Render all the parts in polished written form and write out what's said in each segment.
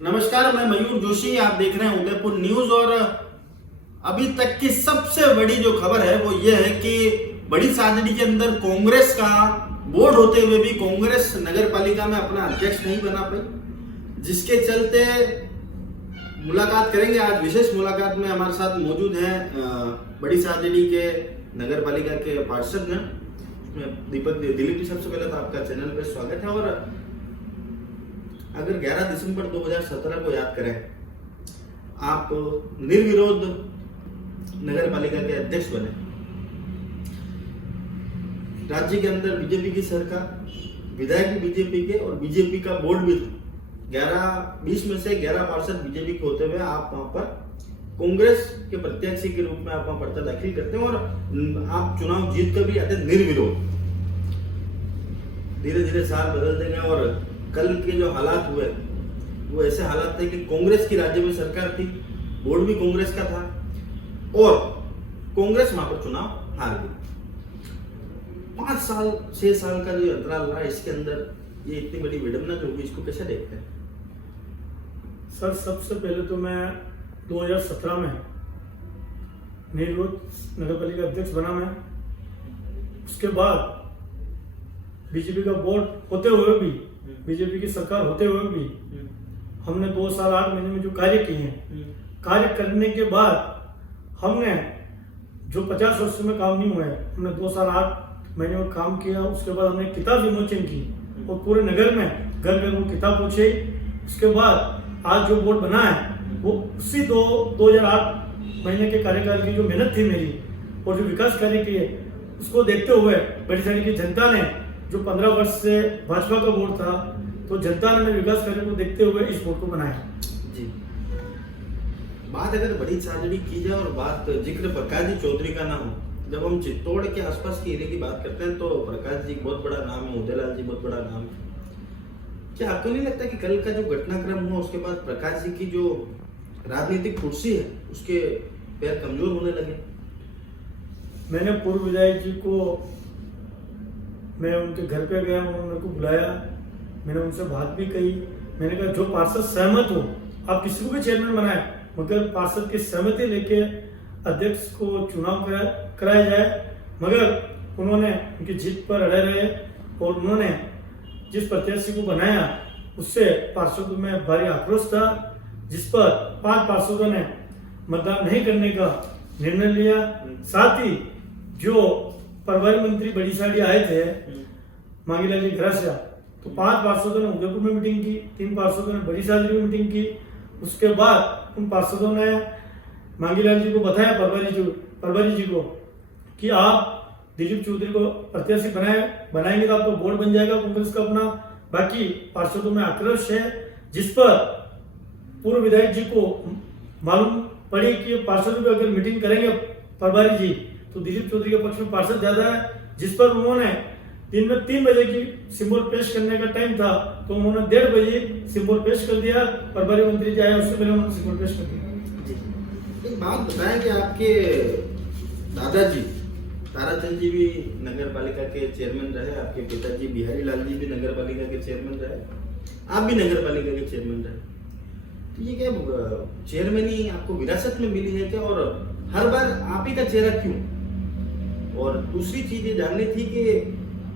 नमस्कार, मैं मयूर जोशी। आप देख रहे हैं उदयपुर न्यूज। और अभी तक की सबसे बड़ी जो खबर है वो ये है कि बड़ी सादड़ी के अंदर कांग्रेस का बोर्ड होते हुए भी कांग्रेस नगर पालिका में अपना अध्यक्ष नहीं बना पाई, जिसके चलते मुलाकात करेंगे। आज विशेष मुलाकात में हमारे साथ मौजूद हैं बड़ी सादड़ी के नगर पालिका के पार्षद हैं दिलीप जी। सबसे पहले तो आपका चैनल पे स्वागत है। और अगर 11 दिसंबर 2017 को याद करें, आप निर्विरोध नगर पालिका के अध्यक्ष बने। राज्य के अंदर बीजेपी की सरकार, विधायक बीजेपी के और बीजेपी का बोर्ड भी था। 20 में से 11 पार्षद बीजेपी के होते हुए आप वहां पर कांग्रेस के प्रत्याशी के रूप में आप वहां पर्चा दाखिल करते हैं और आप चुनाव जीत कर भी आते निर्विरोध। धीरे धीरे साल बदलते गए और कल के जो हालात हुए वो ऐसे हालात थे कि कांग्रेस की राज्य में सरकार थी, बोर्ड भी कांग्रेस का था और कांग्रेस वहां पर चुनाव हार गई। 5 साल 6 साल का जो अंतराल रहा, इसके अंदर ये इतनी बड़ी विडंबना जो हुई, इसको कैसे देखते हैं? सर, सबसे पहले तो मैं 2017 में निर्विरोध नगर पालिका अध्यक्ष बना मैं। उसके बाद बीजेपी का बोर्ड होते हुए भी, बीजेपी की सरकार होते हुए भी हमने 2 साल 8 महीने में जो कार्य किए हैं, कार्य करने के बाद हमने जो 50 वर्षों में काम नहीं हुआ है, हमने 2 साल 8 महीने में काम किया। उसके बाद हमने किताब विमोचन की और पूरे नगर में घर घर वो किताब पहुंची। उसके बाद आज जो बोर्ड बना है वो उसी 2008 महीने के कार्यकाल की जो मेहनत थी मेरी और जो विकास कार्य किए, उसको देखते हुए बड़ी सारी की जनता ने, जो 15 वर्ष से भाजपा का बोर्ड था, तो जनता ने विकास कार्य को देखते हुए इस बोर्ड को बनाया। जी, बात अगर बड़ी सादड़ी की जाए और बात जिक्र प्रकाश जी चौधरी का ना हो, जब हम चित्तौड़ के आसपास के एरिया की बात करते हैं तो प्रकाश जी बहुत बड़ा नाम है, उदयलाल जी बहुत बड़ा नाम है। क्या आपको नहीं लगता कि कल का जो घटनाक्रम हुआ उसके बाद प्रकाश जी की जो राजनीतिक कुर्सी है उसके पैर कमजोर होने लगे? मैंने पूर्व विधायक जी को, मैं उनके घर पे गया, उन्होंने मेरे को बुलाया, मैंने उनसे बात भी कही। मैंने कहा जो पार्षद सहमत हो, आप किसी को भी चेयरमैन बनाए, मगर पार्षद की सहमति लेके अध्यक्ष को चुनाव कराया जाए। मगर उन्होंने उनकी जीत पर अड़े रहे और उन्होंने जिस प्रत्याशी को बनाया उससे पार्षदों में भारी आक्रोश था, जिस पर 5 पार्षदों ने मतदान नहीं करने का निर्णय लिया। साथ ही जो प्रभारी मंत्री बड़ी साड़ी आए थे मांगीलाल जी घरासिया, तो 5 पार्षदों ने उदयपुर में मीटिंग की, 3 पार्षदों ने बड़ी साड़ी में मीटिंग की। उसके बाद उन पार्षदों ने मांगीलाल जी को बताया, प्रभारी जी को, कि आप दिलीप चौधरी को प्रत्याशी बनाएंगे तो आपको बोर्ड बन जाएगा कांग्रेस का अपना। बाकी पार्षदों में आक्रोश है, जिस पर पूर्व विधायक जी को मालूम पड़ी कि पार्षदों की अगर मीटिंग करेंगे प्रभारी जी तो दिलीप चौधरी के पक्ष में पार्षद ज्यादा है, जिस पर उन्होंने दिन में 3 बजे की सिंबल पेश करने का टाइम था तो उन्होंने 1:30 बजे सिंबल पेश कर दिया। प्रभारी मंत्री जी आए, उससे पहले उन्होंने सिंबल पेश कर दिया। एक बात बताएं कि आपके दादाजी ताराचंद जी भी नगर पालिका के चेयरमैन रहे, आपके पिताजी बिहारी लाल जी भी नगर पालिका के चेयरमैन रहे, आप भी नगर पालिका के चेयरमैन रहे। तो ये क्या चेयरमैनी आपको विरासत में मिली है क्या, और हर बार आप ही का चेहरा क्यों? और दूसरी चीज ये जाननी थी कि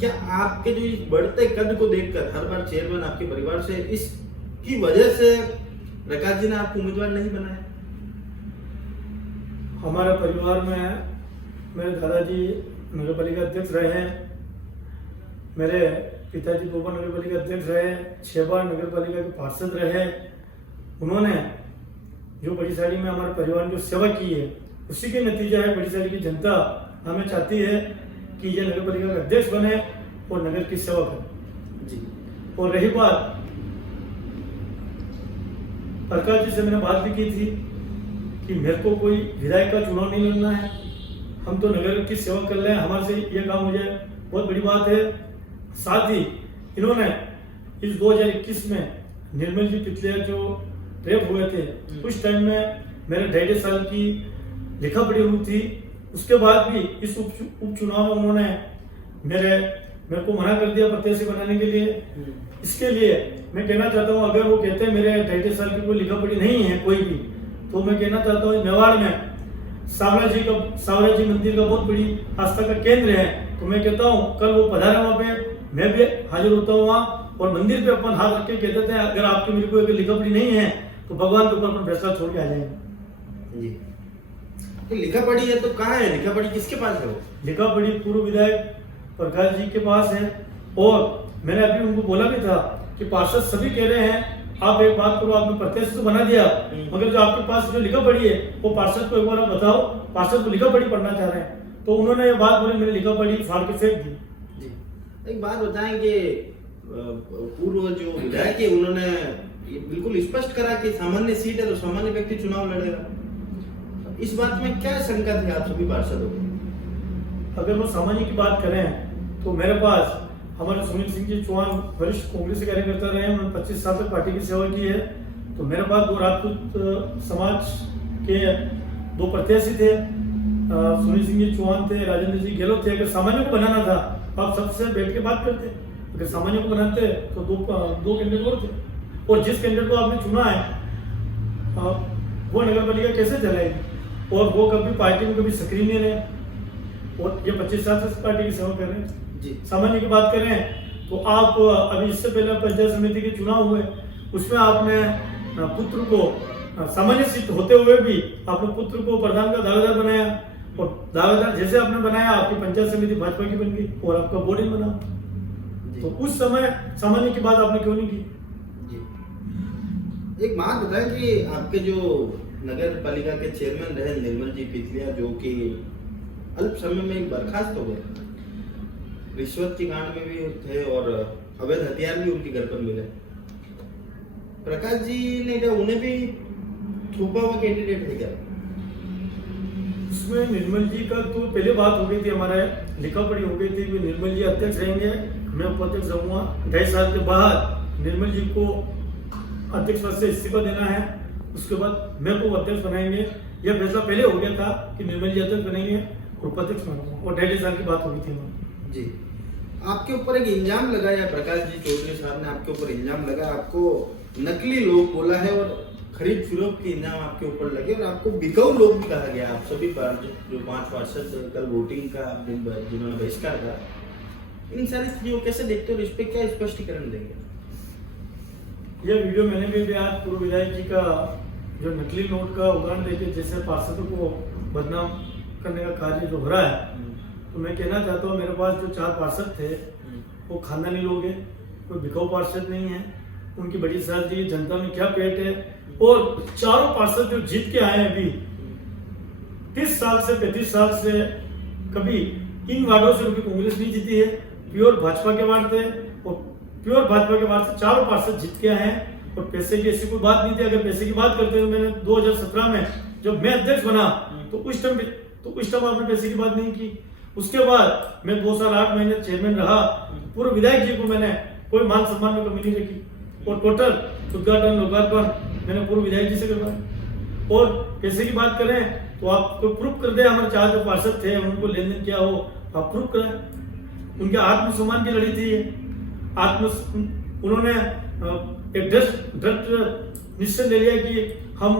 क्या आपके जो इस बढ़ते कद को देखकर हर बार चेयरमैन आपके परिवार से, इसकी वजह से प्रकाश जी ने आपको उम्मीदवार नहीं बनाया? हमारे परिवार में मेरे दादाजी नगर पालिका अध्यक्ष रहे हैं, मेरे पिताजी 2 बार नगर पालिका अध्यक्ष रहे, 6 बार नगर पालिका के पार्षद रहे। उन्होंने जो बड़ी साड़ी में हमारे परिवार ने जो सेवा की है, उसी के नतीजा है बड़ी साड़ी की जनता हमें चाहती है कि ये नगर पालिका का अध्यक्ष बने और नगर की सेवा करें जी। और रही बात, प्रकाश जी से मैंने बात भी की थी कि मेरे को कोई विधायक का चुनाव नहीं लड़ना है, हम तो नगर की सेवा कर रहे हैं, हमारे से ये काम हो जाए, बहुत बड़ी बात है। साथ ही इन्होंने इस 2021 में निर्मल जी पिछले जो रेप हुए थे, उस टाइम में मेरे 1.5 साल की लिखा पढ़ी हुई थी। उसके बाद भी इस उपचुनाव में उन्होंने मेरे मेरे को मना कर दिया प्रत्याशी बनाने के लिए। इसके लिए मैं कहना चाहता हूँ, अगर वो कहते हैं मेरे 33 साल की कोई लिखा पढ़ी नहीं है कोई भी, तो मैं कहना चाहता हूँ मेवाड़ में सावरा जी मंदिर का बहुत बड़ी आस्था का केंद्र है, तो मैं कहता हूँ कल वो पधारे वहाँ पे, मैं भी हाजिर होता हूँ वहाँ, और मंदिर पे अपन हाथ रख के कह देते हैं अगर आपकी मेरे को लिखा पढ़ी नहीं है तो भगवान के ऊपर अपन फैसला छोड़ के आ जाएंगे। जी, तो लिखा पढ़ी है तो कहाँ है लिखा पढ़ी, किसके पास है वो? लिखा पढ़ी पूर्व विधायक प्रकाश जी के पास है, और मैंने अभी उनको बोला भी था कि पार्षद सभी कह रहे हैं आप एक बात करो, आपने प्रत्याशी तो बना दिया, मगर जो आपके पास जो लिखा पढ़ी है वो पार्षद को एक बार आप बताओ, पार्षद को लिखा पढ़ी पढ़ना चाह रहे हैं। तो उन्होंने ये बात बोली, मैंने लिखा पढ़ी फाड़ के फेंक दी। जी, एक बात बताएं कि पूर्व जो विधायक है उन्होंने ये बिल्कुल स्पष्ट करा कि सामान्य सीट है तो सामान्य व्यक्ति चुनाव लड़ेगा, इस बात में क्या शंका थी आप सभी पार्षदों को? अगर वो सामान्य की बात करें तो मेरे पास हमारे सुनील सिंह जी चौहान वरिष्ठ कांग्रेस कार्यकर्ता रहे, उन्होंने 25 साल तक पार्टी की सेवा की है। तो मेरे पास 2 राजपूत समाज के 2 प्रत्याशी थे, सुनील सिंह जी चौहान थे, राजेंद्र जी गहलोत थे। अगर सामान्य को बनाना था तो आप सबसे बैठ के बात करते, अगर सामान्य को बनाते तो 2 कैंडिडेट और थे, और जिस कैंडिडेट को आपने चुना है वो नगर पालिका कैसे चलाएगी, और वो कभी पार्टी में कभी सक्रिय नहीं रहे, और ये 25 साल से पार्टी की सेवा कर रहे हैं। जी, सामान्य की बात करें तो आप अभी इससे पहले पंचायत समिति के चुनाव हुए, उसमें आपने पुत्र को सामान्य सीट होते हुए भी आपने पुत्र को प्रधान का दावेदार बनाया, और दावेदार जैसे आपने बनाया आपकी पंचायत समिति भाजपा की बन गई और आपका बोर्ड ही बना। तो उस समय सामान्य की बात आपने क्यों नहीं की? जी, एक बात बताएं कि आपके जो नगर पालिका के चेयरमैन रहे निर्मल जी पिथलिया, जो कि अल्प समय में बर्खास्त हो गए, रिश्वत की गांड में भी थे और अवैध हथियार भी उनके घर पर मिले, प्रकाश जी ने क्या उन्हें भी थोपा हुआ कैंडिडेट है क्या? इसमें निर्मल जी का तो पहले बात हो गई थी, हमारा लिखा पढ़ी हो गई थी कि निर्मल जी अध्यक्ष रहेंगे, मैं उपाध्यक्ष रहूंगा। 2.5 साल के बाद निर्मल जी को अध्यक्ष पद से इस्तीफा देना है, उसके बाद मैं को अध्यक्ष बनाएंगे। यह फैसला पहले हो गया था कि निर्मल जी अध्यक्ष बनेंगे और उपाध्यक्ष बनूंगा, और 2.5 साल की बात हो गई थी। जी, आपके ऊपर एक इल्जाम लगाया प्रकाश जी चौधरी साहब ने, आपके ऊपर इल्जाम लगा, आपको नकली लोग बोला है और खरीद फरोख्त के इल्जाम आपके ऊपर लगे, और आपको बिकाऊ लोग भी कहा गया। आप सभी जो 5 पार्षद कल वोटिंग का जिन्होंने बहिष्कार करा, इन सारी चीजों कैसे देखते हो, इस पे क्या स्पष्टीकरण देंगे? यह वीडियो मैंने भी आज पूर्व विधायक जी का जो नकली नोट का उदाहरण देके जैसे पार्षदों को बदनाम करने का कार्य जो हो रहा है, तो मैं कहना चाहता हूँ मेरे पास जो 4 पार्षद थे वो खानदानी लोग हैं, कोई बिकाऊ पार्षद नहीं है। उनकी बड़ी शादी जनता में क्या पेट है, और चारों पार्षद जो जीत के आए हैं अभी 30 साल से 35 साल से, कभी इन वार्डों से उनकी कांग्रेस नहीं जीती है, प्योर भाजपा के वार्ड थे, और प्योर भाजपा के वार्ड से चारों पार्षद जीत के आए हैं, और पैसे की ऐसी कोई बात नहीं थी। अगर पैसे की बात करते तो मैंने 2017 में जब मैं अध्यक्ष बना तो उस टाइम आपने पैसे की बात नहीं की। उसके बाद मैं 2 साल 8 महीने चेयरमैन रहा, पूर्व विधायक जी को मैंने कोई मान सम्मान में कमी नहीं रखी, और टोटल उद्घाटन लोकार्पण मैंने पूर्व विधायक जी से करवाया। और पैसे की बात करें तो आप कोई प्रूफ कर दे, हमारे 4 जो पार्षद थे उनको लेन देन क्या हो आप प्रूफ करें। उनके आत्मसम्मान की लड़ी थी, उन्होंने एक दृढ़ निश्चय ले लिया कि हम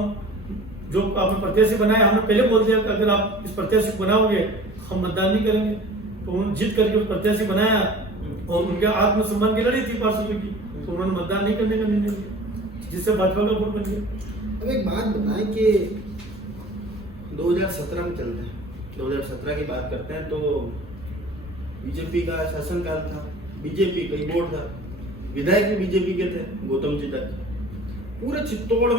जो आपने प्रत्याशी बनाया, हमने पहले बोल दिया कि अगर आप इस प्रत्याशी को बनाओगे हम मतदान नहीं करेंगे, तो उन्होंने जीत करके उस प्रत्याशी बनाया, और उनके आत्मसम्मान की लड़ी थी पार्षदों की, तो उन्होंने मतदान नहीं करने का निर्णय लिया, जिससे भाजपा का वोट बन गया। अब एक बात बताएं कि 2017 में चलते हैं, 2017 की बात करते हैं तो बीजेपी का शासनकाल था, बीजेपी का ही बोर्ड था, विधायक भी बीजेपी के थे, गौतम जी तक। पूरे चित्तौड़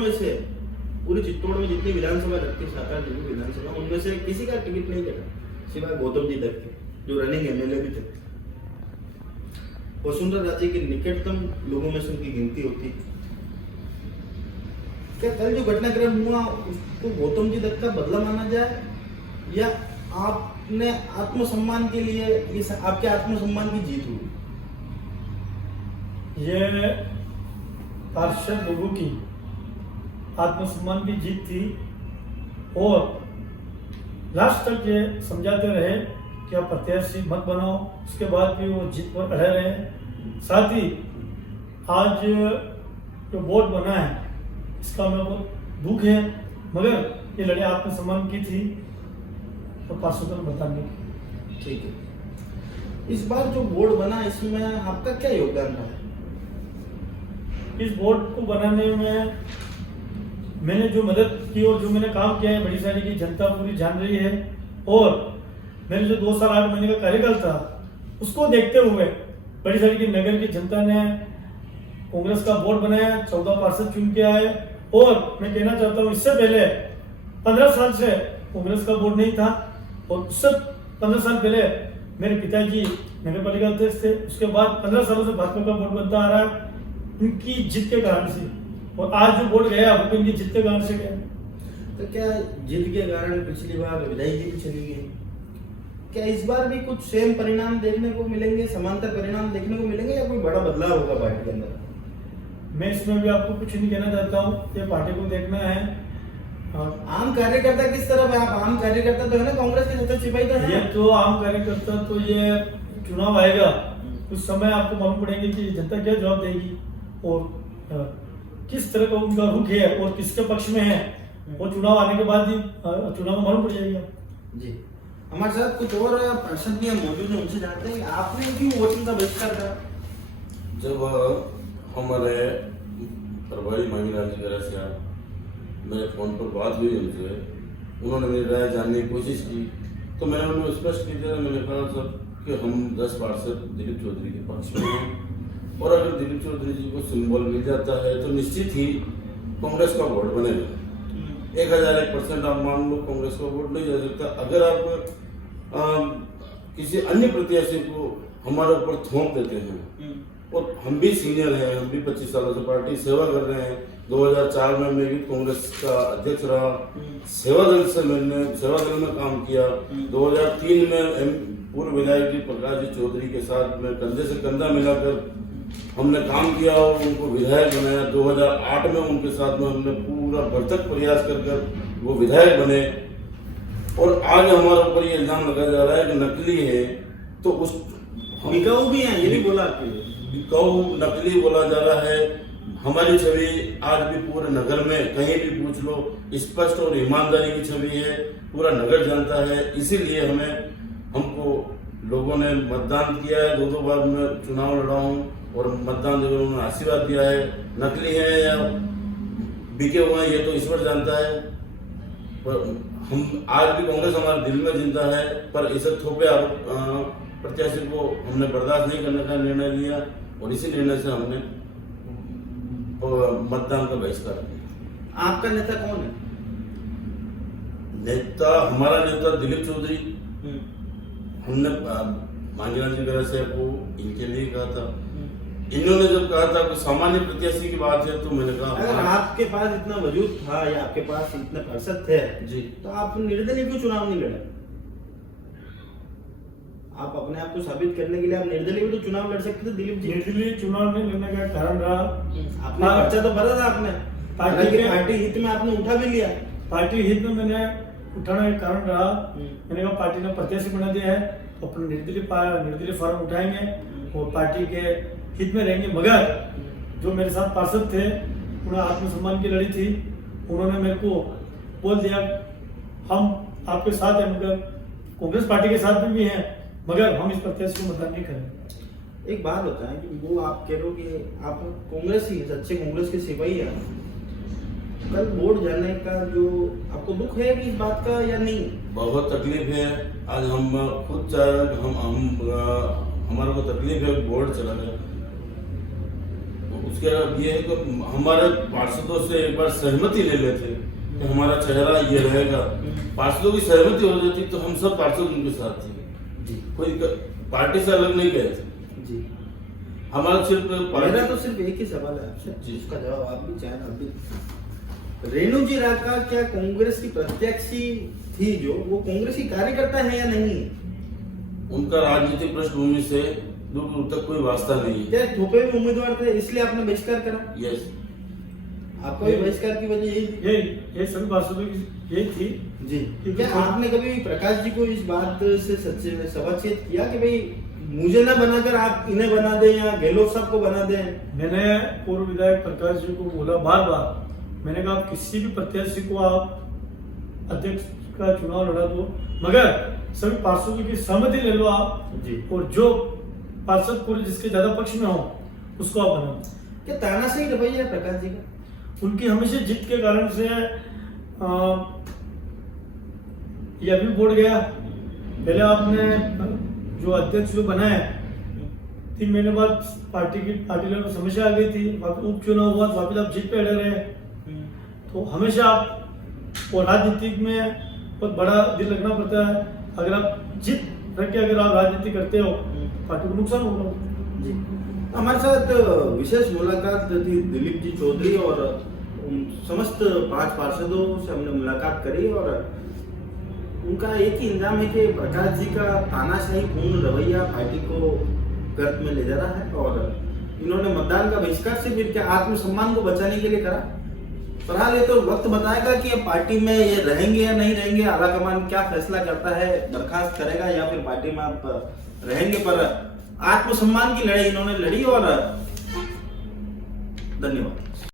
में जितनी विधानसभा लगती है, 7-8 विधानसभा, उनमें से किसी का टिकट नहीं कटा सिवाय गौतम जी दत्त के, जो रनिंग एमएलए भी थे। वसुंधरा राजे के निकटतम लोगों में से उनकी गिनती होती। क्या कल जो घटनाक्रम हुआ उसको गौतम जी दत्त का बदला माना जाए, या आपने आत्मसम्मान के लिए ये आपके आत्मसम्मान की जीत हुई? ये पार्षद लोगों की आत्मसम्मान की जीत थी, और लास्ट तक ये समझाते रहे कि आप प्रत्याशी मत बनाओ, उसके बाद भी वो जीत पर अड़े रहे। साथ ही आज जो वोट बना है इसका हमें बहुत दुख है, मगर ये लड़ाई आत्मसम्मान की थी और पार्षदों ने बताने की। ठीक है, इस बार जो बोर्ड बना इसमें आपका क्या योगदान रहा है? इस बोर्ड को बनाने में मैंने जो मदद की और जो मैंने काम किया है बड़ी सारी की जनता पूरी जान रही है। और मेरे जो 2 साल 8 महीने का कार्यकाल था उसको देखते हुए बड़ी सारी की नगर की जनता ने कांग्रेस का बोर्ड बनाया, 14 पार्षद चुन के आए। और मैं कहना चाहता हूँ इससे पहले 15 साल से कांग्रेस का बोर्ड नहीं था और उससे 15 साल पहले मेरे पिताजी नगर पालिका अध्यक्ष थे। उसके बाद 15 सालों से भाजपा का बोर्ड बनता आ रहा है उनकी जीत के कारण से, और आज जो बोर्ड गया वो उनकी जीत के कारण से गया। तो क्या जीत के कारण पिछली बार विधायक जी भी चली गई, क्या इस बार भी कुछ सेम परिणाम देखने को मिलेंगे, समांतर परिणाम देखने को मिलेंगे, या कोई बड़ा बदलाव होगा पार्टी के अंदर? मैं इसमें भी आपको कुछ नहीं कहना चाहता हूँ, ये पार्टी को देखना है। आम कार्यकर्ता किस तरफ है? आप आम कार्यकर्ता तो है ना, कांग्रेस के सदस्य सिपाही तो है। ये तो आम कार्यकर्ता तो ये चुनाव आएगा उस समय आपको मालूम पड़ेगा कि जनता क्या जवाब देगी और किस तरह का उनका रुख है और किसके पक्ष में है, वो चुनाव आने के बाद ही चुनाव में मालूम पड़ जाएगा। जी, हमारे साथ कुछ और पर्सन भी मौजूद है, उनसे जानते हैं कि आपने क्यों वोटिंग का बहिष्कार करा? जब हमारे प्रभारी मांगीलाल जी गरासिया मेरे फ़ोन पर बात हुई उनसे, उन्होंने मेरी राय जानने की कोशिश की, तो मैंने उन्हें स्पष्ट किया। मैंने कहा सर कि हम 10 पार्षद दिलीप चौधरी के पक्ष में हैं, और अगर दिलीप चौधरी जी को सिंबल मिल जाता है तो निश्चित ही कांग्रेस का वोट बनेगा। 1001% आप मान लो कांग्रेस का वोट नहीं जा सकता। अगर आप किसी अन्य प्रत्याशी को हमारे ऊपर थोप देते हैं, और हम भी सीनियर हैं, हम भी 25 सालों से पार्टी सेवा कर रहे हैं। 2004 में मैं यूथ कांग्रेस का अध्यक्ष रहा, सेवा दल में काम किया। 2003 में पूर्व विधायक जी प्रकाश जी चौधरी के साथ में कंधे से कंधा मिलाकर हमने काम किया और उनको विधायक बनाया। 2008 में उनके साथ में हमने पूरा भरसक प्रयास कर वो विधायक बने। और आज हमारे ऊपर ये इल्जाम लगाया जा रहा है कि नकली है, तो उस बिकाऊ भी है, ये भी बोला आपके लिए, बिकाऊ नकली बोला जा रहा है। हमारी छवि आज भी पूरे नगर में कहीं भी पूछ लो स्पष्ट और ईमानदारी की छवि है, पूरा नगर जानता है। इसीलिए हमको लोगों ने मतदान किया है। 2 बार मैं चुनाव लड़ा हूँ और मतदान देकर उन्होंने आशीर्वाद दिया है। नकली है या बिके हुए हैं ये तो ईश्वर जानता है, पर हम आज भी कांग्रेस हमारे दिल में जिंदा है। पर इसे थोपे प्रत्याशी को हमने बर्दाश्त नहीं करने का निर्णय लिया, और इसी निर्णय से हमने मतदान का बहिष्कार किया। आपका नेता कौन है? नेता हमारा नेता दिलीप चौधरी। हमने मांगीलाल जी गरासिया को इनके लिए कहा था। इन्होंने जब कहा था कि सामान्य प्रत्याशी की बात है, तो मैंने कहा अगर आपके पास इतना वजूद था या आपके पास इतने पार्षद थे जी, तो आप निर्दलीय क्यों चुनाव नहीं लड़े? आप अपने आप को साबित करने के लिए आप निर्दलीय भी तो चुनाव लड़ सकते थे दिलीप जी। निर्दलीय चुनाव नहीं लड़ने का कारण रहा, आपने पर्चा तो भरा था, आपने पार्टी हित में आपने उठा भी लिया। पार्टी हित में मैंने उठाने का कारण रहा, मैंने कहा पार्टी ने प्रत्याशी बना दिया है तो अपना निर्दलीय फॉर्म उठाएंगे और पार्टी के हित में रहेंगे। मगर जो मेरे साथ पार्षद थे उन्होंने आत्मसम्मान की लड़ी थी, उन्होंने मेरे को बोल दिया हम आपके साथ हैं, मगर कांग्रेस पार्टी के साथ भी हैं, मगर हम इस प्रत्याशी को मतदान नहीं करेंगे। एक बात बताएं कि वो आप कह रहे हो कि आप कांग्रेस ही सच्चे कांग्रेस के सिपाही हैं, कल वोट जाने का जो आपको दुख है कि इस बात का या नहीं? बहुत तकलीफ है। आज हम खुद चाह रहे हम हमारे को तकलीफ है, बोर्ड चला गया। उसके बाद ये है कि हमारे पार्षदों से एक बार सहमति ले लेते कि हमारा चेहरा ये रहेगा। पार्षदों की सहमति हो जाती तो हम सब पार्षद उनके साथ थे जी, कोई पार्टी से अलग नहीं गए थे जी। हमारा सिर्फ मेरा तो सिर्फ एक ही सवाल है आपसे, जिसका जवाब आप भी चाहें आप भी। रेणु जी राका क्या कांग्रेस की प्रत्याशी थी, जो वो कांग्रेस की कार्यकर्ता है या नहीं? उनका राजनीतिक पृष्ठभूमि से दूर दूर तक कोई वास्ता नहीं है। क्या थोपे में उम्मीदवार थे इसलिए आपने बहिष्कार करा? यस। आपका भी बहिष्कार की वजह यही ये सभी पार्षदों की यही थी। जी। कि क्या आपने कभी प्रकाश जी को इस बात से सचेत किया कि भाई मुझे ना बनाकर आप इन्हें बना दें या गहलोत साहब को बना दें? मैंने पूर्व विधायक प्रकाश जी को बोला बार बार, मैंने कहा आप किसी भी प्रत्याशी को आप अध्यक्ष का चुनाव लड़ा दो, मगर सभी पार्षदों की सहमति ले लो आप जी। और जो पार्षद पूरे जिसके ज्यादा पक्ष में हो उसको आप बनाओ। क्या तानाशाही रवैया है प्रकाश जी का? उनकी हमेशा जीत के कारण से ये अभी बोर्ड गया। पहले आपने जो अध्यक्ष जो बनाया 3 महीने बाद पार्टी में समस्या आ गई थी, उपचुनाव हुआ, वापिस आप जीत पे अड़े रहे। तो हमेशा आप और राजनीतिक में बहुत बड़ा दिल रखना पड़ता है। अगर आप जीत रख के अगर आप राजनीति करते हो पार्टी को नुकसान होगा। जी। हमारे साथ विशेष मुलाकात थी दिलीप जी चौधरी और समस्त 5 पार्षदों से हमने मुलाकात करी और उनका एक ही इंजाम है कि प्रकाश जी का तानाशाही पूर्ण रवैया पार्टी को गर्त में ले जा रहा है और इन्होंने मतदान का बहिष्कार सिर्फ इनके आत्मसम्मान को बचाने के लिए करा। फिलहाल ये तो वक्त बताएगा कि पार्टी में ये रहेंगे या नहीं रहेंगे, आलाकमान क्या फैसला करता है, बर्खास्त करेगा या फिर पार्टी में आप रहेंगे। पर आत्मसम्मान की लड़ाई इन्होंने लड़ी और धन्यवाद।